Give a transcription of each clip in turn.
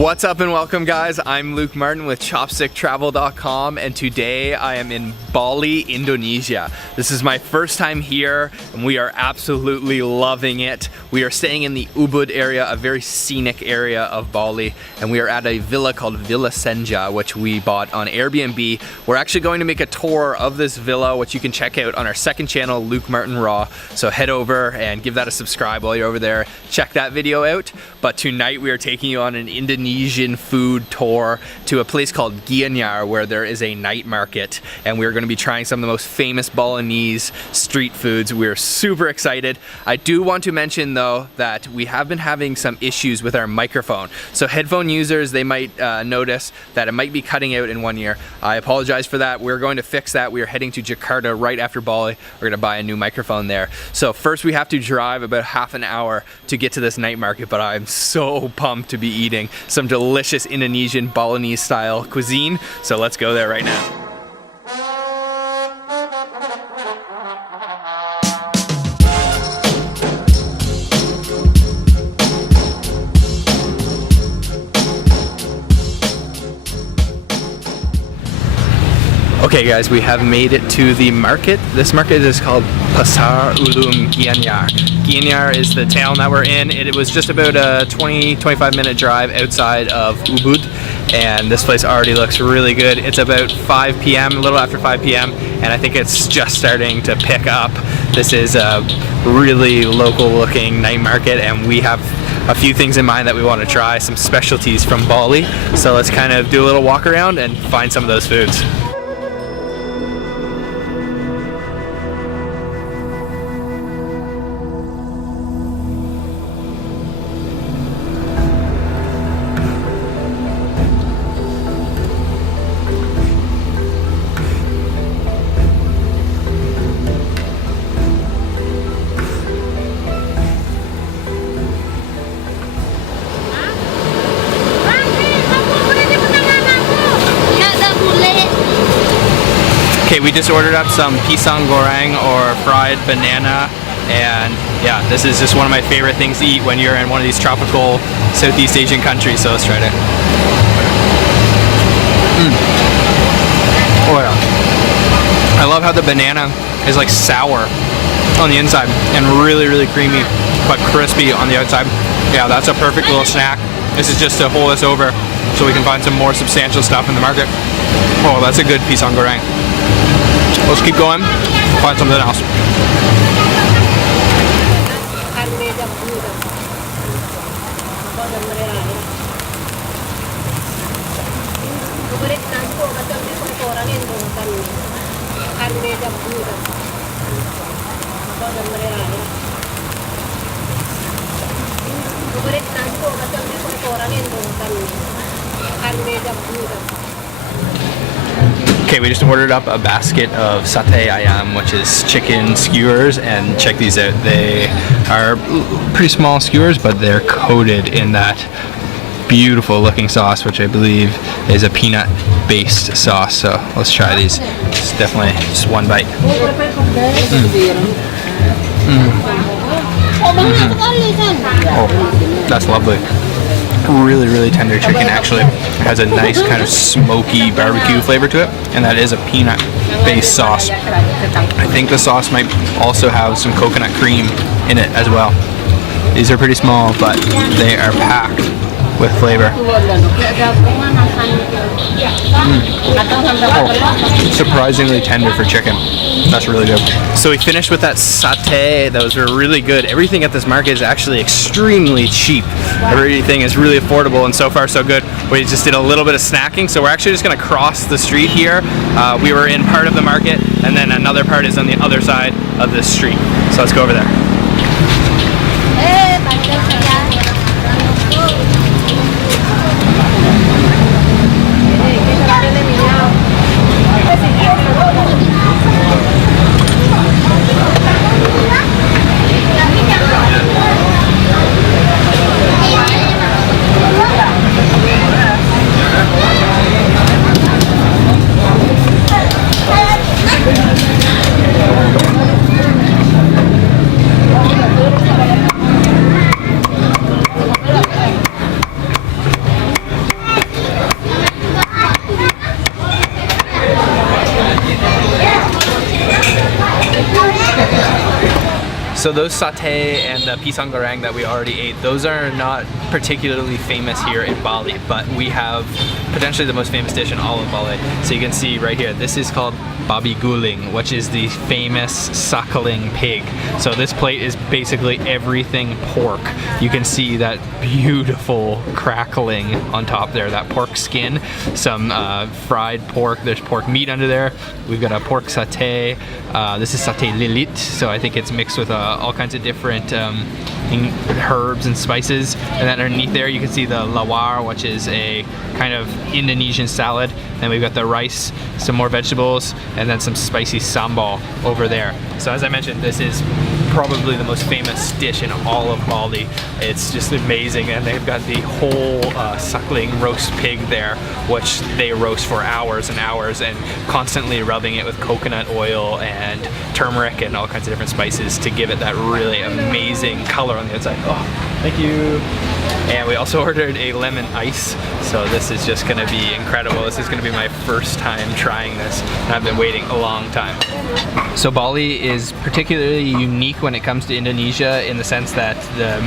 What's up and welcome, guys. I'm Luke Martin with ChopstickTravel.com, and today I am in Bali, Indonesia. This is my first time here and we are absolutely loving it. We are staying in the Ubud area, a very scenic area of Bali, and we are at a villa called Villa Senja, which we bought on Airbnb. We're actually going to make a tour of this villa, which you can check out on our second channel, Luke Martin Raw. So head over and give that a subscribe while you're over there. Check that video out. But tonight we are taking you on an Indonesian food tour to a place called Gianyar, where there is a night market, and we're going to be trying some of the most famous Balinese street foods. We're super excited. I do want to mention though that we have been having some issues with our microphone. So headphone users, they might notice that it might be cutting out in one ear. I apologize for that. We're going to fix that. We are heading to Jakarta right after Bali. We're going to buy a new microphone there. So first we have to drive about half an hour to get to this night market, but I'm so pumped to be eating some delicious Indonesian Balinese style cuisine. So let's go there right now. Okay guys, we have made it to the market. This market is called Pasar Umum Gianyar. Gianyar is the town that we're in. It was just about a 20-25 minute drive outside of Ubud, and this place already looks really good. It's about 5 p.m., a little after 5 p.m., and I think it's just starting to pick up. This is a really local looking night market, and we have a few things in mind that we want to try, some specialties from Bali. So let's kind of do a little walk around and find some of those foods. Okay, we just ordered up some pisang goreng or fried banana, and yeah, this is just one of my favorite things to eat when you're in one of these tropical Southeast Asian countries, so let's try it. Oh yeah. I love how the banana is like sour on the inside and really creamy but crispy on the outside. Yeah, that's a perfect little snack. This is just to hold us over so we can find some more substantial stuff in the market. Oh, that's a good pisang goreng. Let's keep going, find something else. Okay, we just ordered up a basket of Sate Ayam, which is chicken skewers, and check these out. They are pretty small skewers, but they're coated in that beautiful looking sauce, which I believe is a peanut based sauce. So let's try these. It's definitely just one bite. Oh, that's lovely. Really tender chicken. Actually has a nice kind of smoky barbecue flavor to it, and that is a peanut based sauce. I think the sauce might also have some coconut cream in it as well. These are pretty small, but they are packed with flavor. Oh, surprisingly tender for chicken. That's really good. So we finished with that satay. Those were really good. Everything at this market is actually extremely cheap. Everything is really affordable, and so far so good. We just did a little bit of snacking, so we're actually just going to cross the street here. We were in part of the market, and then another part is on the other side of this street. So let's go over there. So those satay and the pisang goreng that we already ate, those are not particularly famous here in Bali, but we have potentially the most famous dish in all of Bali. So you can see right here, this is called Babi Guling, which is the famous suckling pig. So this plate is basically everything pork. You can see that beautiful crackling on top there, that pork skin, some fried pork, there's pork meat under there. We've got a pork satay. This is Sate Lillit, so I think it's mixed with all kinds of different herbs and spices. And then underneath there you can see the lawar, which is a kind of Indonesian salad. Then we've got the rice, some more vegetables, and then some spicy sambal over there. So as I mentioned, this is probably the most famous dish in all of Bali. It's just amazing, and they've got the whole suckling roast pig there, which they roast for hours and hours, and constantly rubbing it with coconut oil and turmeric and all kinds of different spices to give it that really amazing color on the outside. Oh, thank you. And we also ordered a lemon ice, so this is just gonna be incredible. This is gonna be my first time trying this, and I've been waiting a long time. So Bali is particularly unique when it comes to Indonesia in the sense that the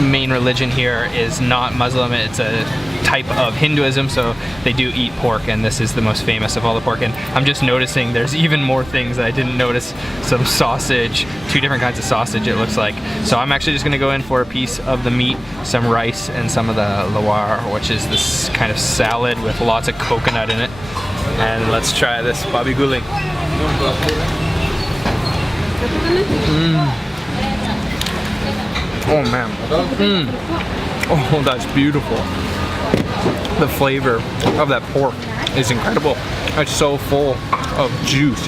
main religion here is not Muslim, it's a type of Hinduism, so they do eat pork, and this is the most famous of all the pork. And I'm just noticing there's even more things that I didn't notice. Some sausage, 2 different kinds of sausage it looks like. So I'm actually just gonna go in for a piece of the meat, some rice, and some of the lawar, which is this kind of salad with lots of coconut in it. And let's try this babi guling. Oh man. Oh, that's beautiful. The flavor of that pork is incredible. It's so full of juice,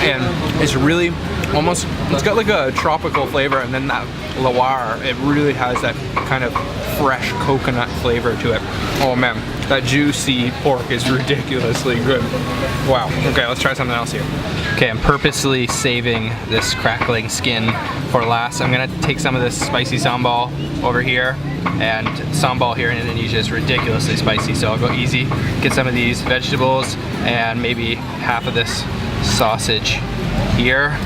and it's really almost, it's got like a tropical flavor, and then that lawar, it really has that kind of fresh coconut flavor to it. Oh man, that juicy pork is ridiculously good. Wow. Okay, let's try something else here. Okay, I'm purposely saving this crackling skin for last. I'm gonna take some of this spicy sambal over here, and sambal here in Indonesia is ridiculously spicy, so I'll go easy, get some of these vegetables, and maybe half of this sausage here.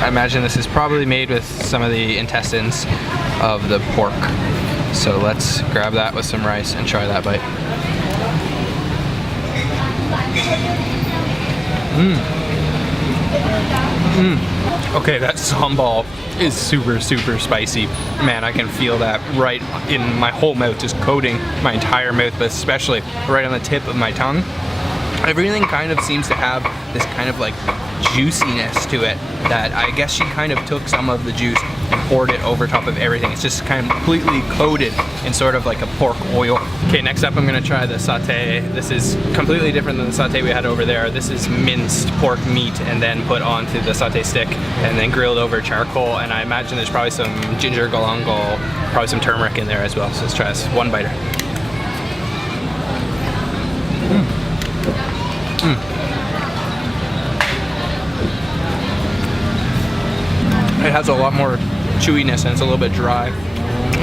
I imagine this is probably made with some of the intestines of the pork. So let's grab that with some rice and try that bite. Okay, that sambal is super spicy. Man, I can feel that right in my whole mouth, just coating my entire mouth, but especially right on the tip of my tongue. Everything kind of seems to have this kind of like juiciness to it that I guess she kind of took some of the juice and poured it over top of everything. It's just kind of completely coated in sort of like a pork oil. Okay, next up I'm gonna try the satay. This is completely different than the satay we had over there. This is minced pork meat and then put onto the satay stick and then grilled over charcoal, and I imagine there's probably some ginger galangal, probably some turmeric in there as well. So let's try this. One biter. It has a lot more chewiness and it's a little bit dry.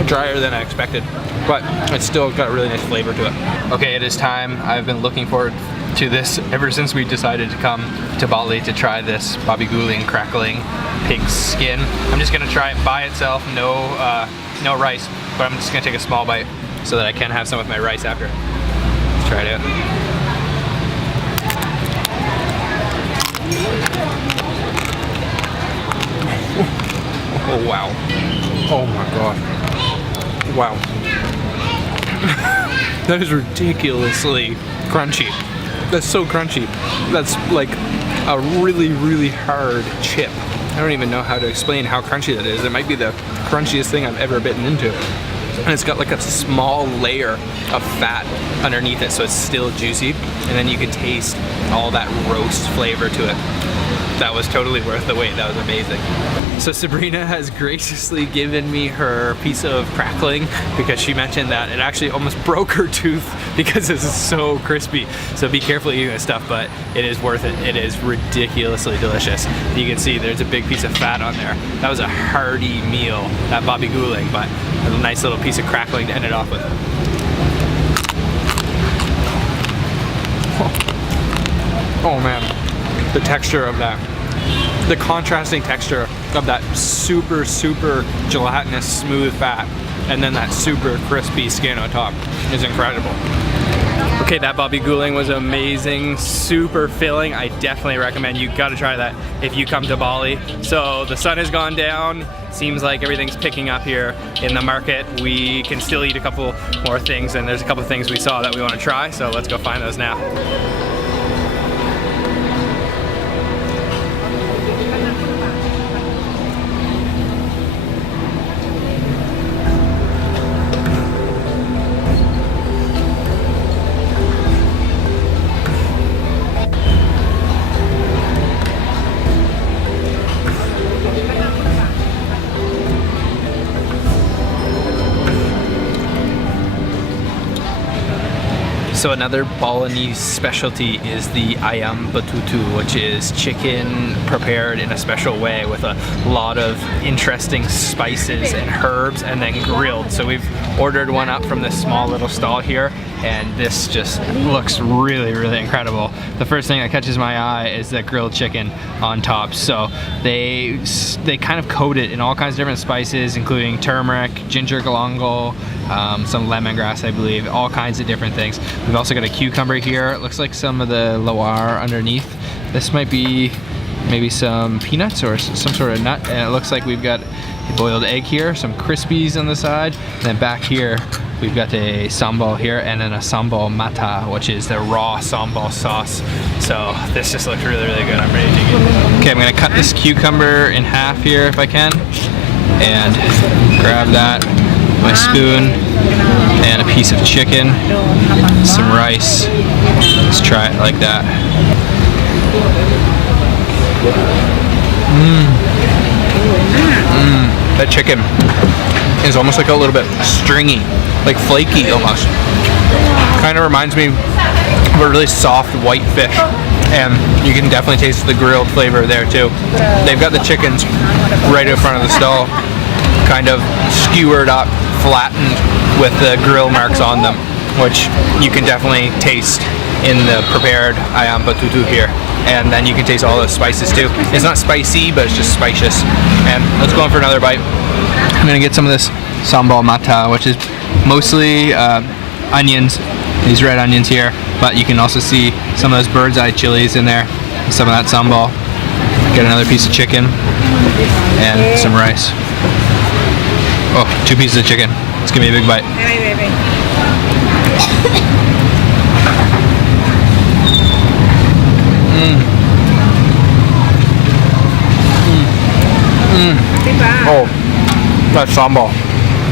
Drier than I expected, but it's still got a really nice flavor to it. Okay, it is time. I've been looking forward to this ever since we decided to come to Bali to try this babi guling crackling pig skin. I'm just gonna try it by itself, no rice, but I'm just gonna take a small bite so that I can have some with my rice after. Let's try it out. Oh wow. Oh my god. Wow. That is ridiculously crunchy. That's so crunchy. That's like a really hard chip. I don't even know how to explain how crunchy that is. It might be the crunchiest thing I've ever bitten into. And it's got like a small layer of fat underneath it, so it's still juicy. And then you can taste all that roast flavor to it. That was totally worth the wait. That was amazing. So Sabrina has graciously given me her piece of crackling because she mentioned that it actually almost broke her tooth because this is so crispy. So be careful eating this stuff, but it is worth it. It is ridiculously delicious. You can see there's a big piece of fat on there. That was a hearty meal, that babi guling, but a nice little piece of crackling to end it off with. Oh man, the texture of that the contrasting texture of that super gelatinous smooth fat and then that super crispy skin on top is incredible. Okay, that babi guling was amazing, super filling. I definitely recommend you gotta try that if you come to Bali. So the sun has gone down, seems like everything's picking up here in the market. We can still eat a couple more things, and there's a couple things we saw that we want to try, so let's go find those now. So another Balinese specialty is the Ayam Bututu, which is chicken prepared in a special way with a lot of interesting spices and herbs and then grilled. So we've ordered one up from this small little stall here, and this just looks really incredible. The first thing that catches my eye is the grilled chicken on top. So they kind of coat it in all kinds of different spices, including turmeric, ginger galangal, some lemongrass, I believe, all kinds of different things. We've also got a cucumber here. It looks like some of the loir underneath. This might be maybe some peanuts or some sort of nut. And it looks like we've got a boiled egg here, some crispies on the side. And then back here, we've got a sambal here and then a sambal mata, which is the raw sambal sauce. So this just looks really good. I'm ready to dig in. Okay, I'm gonna cut this cucumber in half here if I can. And grab that, my spoon, and a piece of chicken, some rice. Let's try it like that. That chicken is almost like a little bit stringy, like flaky almost. Kind of reminds me of a really soft white fish, and you can definitely taste the grilled flavor there too. They've got the chickens right in front of the stall, kind of skewered up, flattened with the grill marks on them, which you can definitely taste in the prepared Ayam Bututu here. And then you can taste all the spices too. It's not spicy, but it's just spicious. And let's go in for another bite. I'm gonna get some of this sambal mata, which is mostly onions, these red onions here, but you can also see some of those bird's eye chilies in there, some of that sambal. Get another piece of chicken and some rice. Oh, 2 pieces of chicken. It's gonna be a big bite. Oh, that's sambal.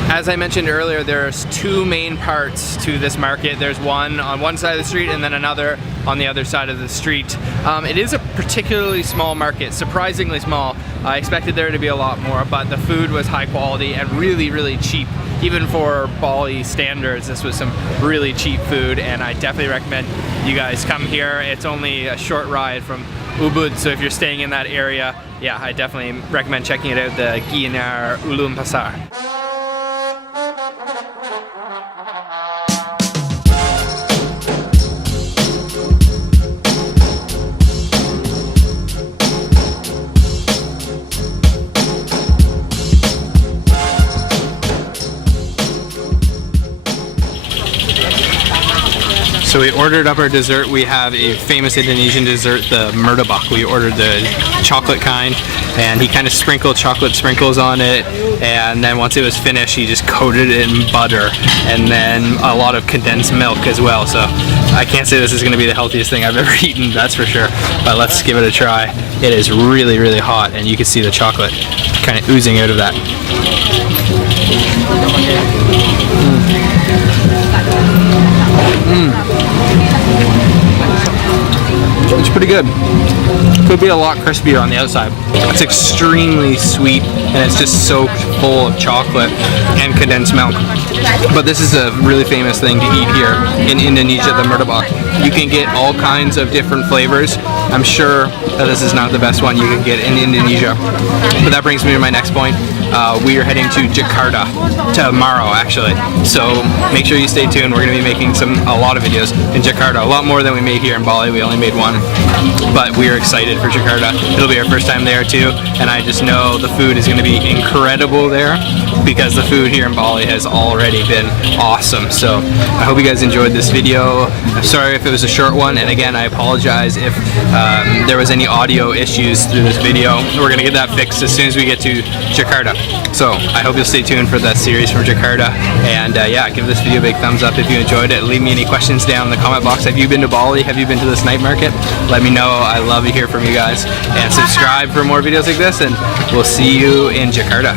As I mentioned earlier, there's 2 main parts to this market. There's one on one side of the street and then another on the other side of the street. It is a particularly small market, surprisingly small. I expected there to be a lot more, but the food was high quality and really cheap. Even for Bali standards, this was some really cheap food, and I definitely recommend you guys come here. It's only a short ride from Ubud, so if you're staying in that area, yeah, I definitely recommend checking it out, the Gianyar Pasar. So we ordered up our dessert. We have a famous Indonesian dessert, the murtabak. We ordered the chocolate kind, and he kind of sprinkled chocolate sprinkles on it, and then once it was finished, he just coated it in butter, and then a lot of condensed milk as well. So I can't say this is going to be the healthiest thing I've ever eaten, that's for sure, but let's give it a try. It is really hot, and you can see the chocolate kind of oozing out of that. It's pretty good. Could be a lot crispier on the outside. It's extremely sweet, and it's just soaked full of chocolate and condensed milk. But this is a really famous thing to eat here in Indonesia, the murtabak. You can get all kinds of different flavors. I'm sure that this is not the best one you can get in Indonesia. But that brings me to my next point. we are heading to Jakarta tomorrow, actually. So make sure you stay tuned. We're going to be making a lot of videos in Jakarta, a lot more than we made here in Bali. We only made one, but we are excited for Jakarta. It'll be our first time there too, and I just know the food is going to be incredible there because the food here in Bali has already been awesome. So I hope you guys enjoyed this video. I'm sorry if it was a short one, and again, I apologize if there was any audio issues through this video. We're gonna get that fixed as soon as we get to Jakarta. So I hope you'll stay tuned for that series from Jakarta, and yeah, give this video a big thumbs up if you enjoyed it. Leave me any questions down in the comment box. Have you been to Bali? Have you been to this night market? Let me know. I love to hear from you guys, and subscribe for more videos like this, and we'll see you in Jakarta.